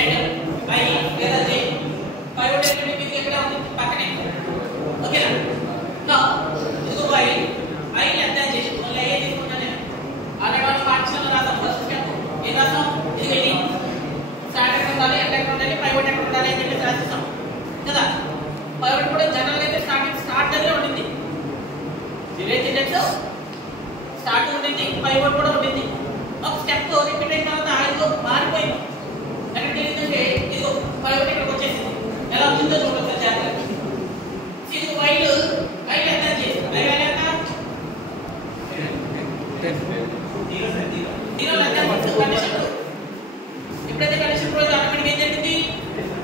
and I లేదా జే pivot element మీకు ఎక్కడ ఉంది పక్కనే ఓకేనా నో ఇదిగో y i less than j only i తీసుకున్నా నేను ఆల్రెడీ మనం పాఠశాలలో రాసాం ఫస్ట్ స్టెప్ ఏం రాసాం ఇది స్టార్ట్ ఎక్కడ ఉండాలి ఎక్కడ ఉండాలి పైవట్ ఎక్కడ ఉండాలి అని చెప్పి రాసేసాం కదా పైవట్ కూడా జనరల్ గా అయితే స్టార్ట్ దగ్గర ఉంటుంది డిరైవ్ ఇండెక్స్ స్టార్ట్ ఉంటుంది పైవట్ కూడా ఉంటుంది ఒక స్టెప్ రిపీట్ అయిన తర్వాత ఇదిగో మారిపోయింది ఎక్కడికి వెళ్ళిందంటే ఇదిగో పైవట్ ఇక్కడికి వచ్చేసింది ఎలా వచ్చిందో చూడొచ్చు జాగ్రత్తగా ఇది వైల్ ఐ ఎంత చేసి ఐ వాల్యూ ఎంత 0 లెక్క కండిషన్ ఎప్పుడైతే కండిషన్ ట్రూ అయితే ఆటోమేటిక్ ఏం జరిగింది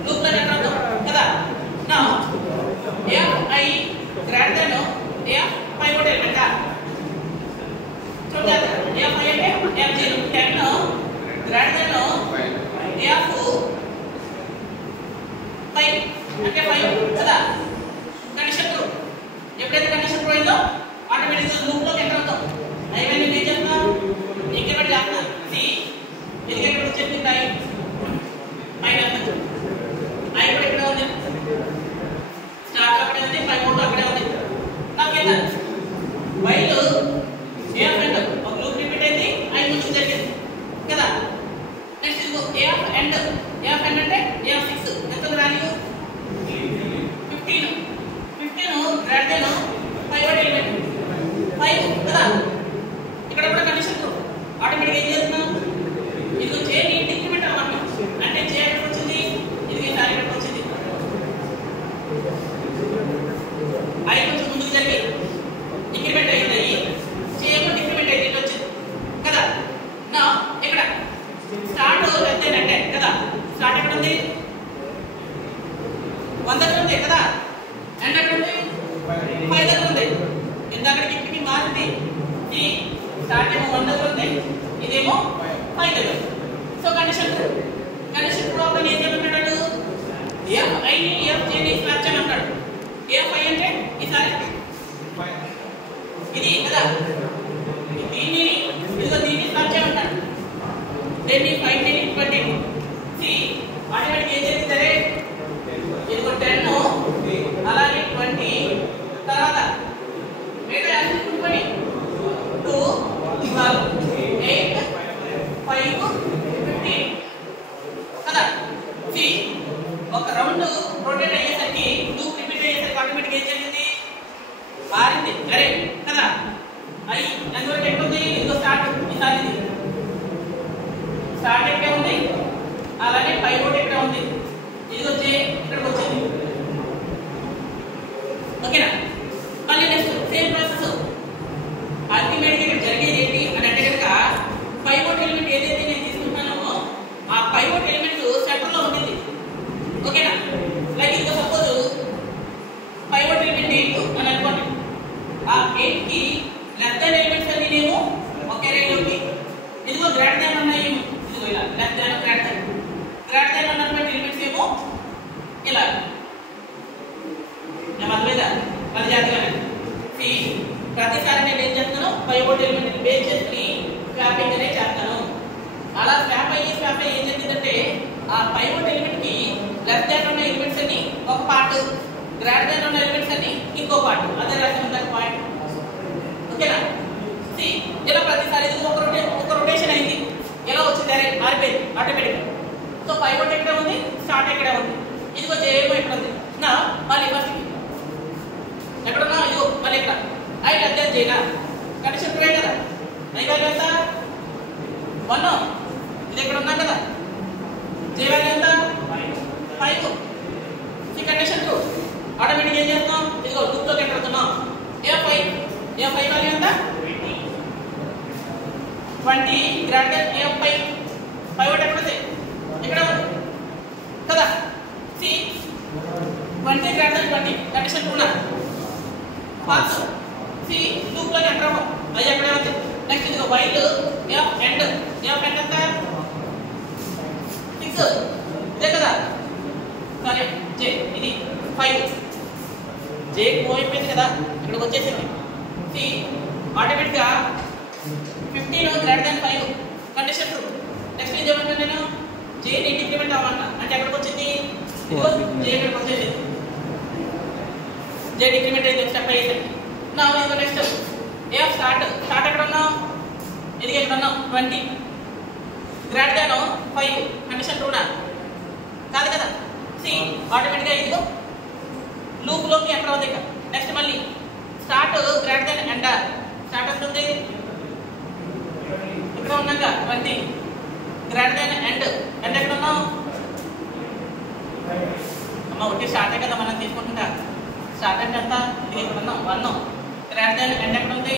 లూప్ లో ఎంటర్ అవుతాం కదా నా f i greater than f pivot element చూడండి f i అంటే f0 10 గ్రేటర్ దెన్ f 5 అంటే 5 కదా కండిషన్ ట్రూ ఎప్పుడైతే కండిషన్ ట్రూ అయిందో ఆటోమేటిక్ గా లూప్ లో ఎంటర్ అవుతాం ఐ వాల్యూ ఏం చేస్తాం ఇంక్రిమెంట్ చేస్తాం సి ఇది ఎక్కడ వచ్చింది ఐ పైన ఐ కూడా ఇక్కడ ఉంది స్టార్ట్ అక్కడే ఉంది పైవట్ అక్కడే ఉంది నాకేనా వైల్ f ఎండ్ ఒక లూప్ రిపీట్ అయింది ఐ ముందుకు జరిగింది కదా నెక్స్ట్ ఇదిగో f ఎండ్ అంటే f6 ఎంత value 15 greater than pivot element 5 కదా ఇక్కడ కూడా కండిషన్ ట్రూ ఆటోమేటిక్ ఏం చేస్తున్నాం ఇదిగో j ని ఇంక్రిమెంట్ అవ్వాలి అంటే j ఎక్కడ వచ్చింది ఇది ఈసారి ఎక్కడ వచ్చింది i కొంచెం ముందుకు జరిగి ఇంక్రిమెంట్ అయ్యింది j ఏమో ఇంక్రిమెంట్ అయ్యింది వచ్చింది కదా నా ఇక్కడ స్టార్ట్ అంటే కదా స్టార్ట్ ఎక్కడ ఉంది 100 దగ్గర ఉంది కదా ఎండ్ ఎక్కడ ఉంది 5 దగ్గర ఉంది ఇందాకటికి ఇప్పటికి మారింది ఈ స్టార్ట్ ఏమో 100 దగ్గర ఉంది ఇదేమో 5 దగ్గర సో కండిషన్ ట్రూ అప్పుడు ఏం చెప్పమంటాడు f i ని f j ని స్వాప్ చేయమంటాడు f i అంటే ఈసారి ఇది కదా దీన్ని స్వాప్ చేయమంటాడు దీన్ని 5 ని 20 సి ఆటోమేటిక్ ఏం చేస్తారే ఇదిగో 10 అలాగే 20 తర్వాత మిగతా యాక్షన్ కొని 2 12 8 5 15 కదా సి ఒక రౌండ్ రొటేట్ అయ్యేసరికి లూప్ రిపీట్ అయ్యేసరికి ఆటోమేటిక్ ఏం జరిగింది మారింది అరే కదా ఐ ఎంతవరకు ఎక్కడ ఉంది ఇదిగో స్టార్ట్ ఈసారి ఇది స్టార్ట్ ఎక్కడ ఉంది అలాగే పైవట్ ఎక్కడ ఉంది ఇదిగో j ఇక్కడికి వచ్చింది ఓకేనా మళ్ళీ నెక్స్ట్ సేమ్ ప్రాసెస్ అల్టిమేట్ గా ఇక్కడ జరిగేది ఏంటి అని అంటే కనుక పైవట్ ఎలిమెంట్ ఏదైతే నేను తీసుకుంటానో ఆ పైవట్ ఎలిమెంట్ సెంటర్ లో ఉంటుంది ఓకేనా లైక్ ఇదిగో సపోజ్ పైవట్ ఎలిమెంట్ 8 అని అనుకోండి ఆ 8 కి లెస్ దాన్ ఎలిమెంట్స్ అన్ని నేను ఒకే రేంజ్ ఉంది ఇదిగో గ్రేటర్ దాన్ ఉన్నాయి ఇదిగో ఇలా లెస్ దాన్ గ్రేటర్ దాన్ ఉన్నటువంటి ఎలిమెంట్స్ ఏమో ఇలా నేను అర్థమైందా అది జాగ్రత్తగా సి ప్రతిసారి నేను ఏం చేస్తాను పైవట్ ఎలిమెంట్ ని బేస్ చేసుకుని స్వాపింగ్ అనేది చేస్తాను అలా స్వాప్ అయ్యి ఏం జరిగిందంటే ఆ పైవట్ ఎలిమెంట్ కి లెస్ దాన్ ఉన్న ఎలిమెంట్స్ అన్ని ఒక పార్ట్ గ్రేటర్ దాన్ ఉన్న ఎలిమెంట్స్ అన్ని ఇంకో పార్ట్ అదే రాసిన పాయింట్ ఓకేనా సి ఇలా ప్రతిసారి ఒక రొటేషన్ అయింది ఎలా వచ్చింది అరే మారిపోయింది ఆటోమేటిక్ సో పైవట్ ఎక్కడ ఉంది స్టార్ట్ ఎక్కడ ఉంది ఇదిగో j ఏమో ఇక్కడ ఉంది నా మళ్ళీ ఫస్ట్ ఎక్కడున్నా ఇదిగో మళ్ళీ ఇక్కడ ఐ లెస్ దాన్ j నా కండిషన్ ట్రూ కదా ఐ వాల్యూ ఎంత 1 ఇది ఇక్కడ ఉన్నా కదా j వాల్యూ ఎంత 5 సి కండిషన్ ట్రూ ఆటోమేటిక్ ఏం చేస్తాం ఇదిగో లూప్ లోకి ఎంటర్ అవుతున్నాం f i వాల్యూ ఎంత 20 గ్రేటర్ దెన్ f 5 పైవట్ ఎక్కడ ఉంది ఇక్కడ ఉంది కదా c 20 greater than 20 condition true నా ఫాల్స్ సి లూప్ లోకి ఎంటర్ అవ్వం అది ఎక్కడ ఉంది నెక్స్ట్ ఇదిగో వైల్ f ఎండ్ ఎంత 6 ఇదే కదా సరే j ఇది 5 j పోయిపోయింది కదా ఇక్కడికి వచ్చేసింది సి ఆటోమేటిక్ గా 15 greater than 5 condition true next ఏం చేయమంటాను నేను జే డిక్రిమెంట్ అవ్వాలన్నా అంటే ఎక్కడికి వచ్చింది జే ఎక్కడికి వచ్చేది జే డిక్రిమెంట్ అయితే స్టెప్ అయ్యేసరికి నా ఇది నెక్స్ట్ ఏ స్టార్ట్ స్టార్ట్ ఎక్కడ ఉన్నాం ఇది ఎక్కడ ఉన్నాం 20 గ్రేటర్ దాన్ 5 కండిషన్ ట్రూనా కాదు కదా సి ఆటోమేటిక్గా ఇదిగో లూప్ లోకి ఎంటర్ అవుతుంది ఇక నెక్స్ట్ మళ్ళీ start greater than enter start వస్తుంది ఇక్కడ ఉన్నాక 20 గ్రేటర్ దాన్ ఎండ్ ఎండ్ ఎక్కడ ఉన్నాం అమ్మ ఒకటి స్టార్ట్ కదా మనం తీసుకుంటుంటా స్టార్ట్ అంటే ఎంత ఇది ఇక్కడ ఉన్నాం 1 గ్రేటర్ దాన్ ఎండ్ ఎక్కడ ఉంది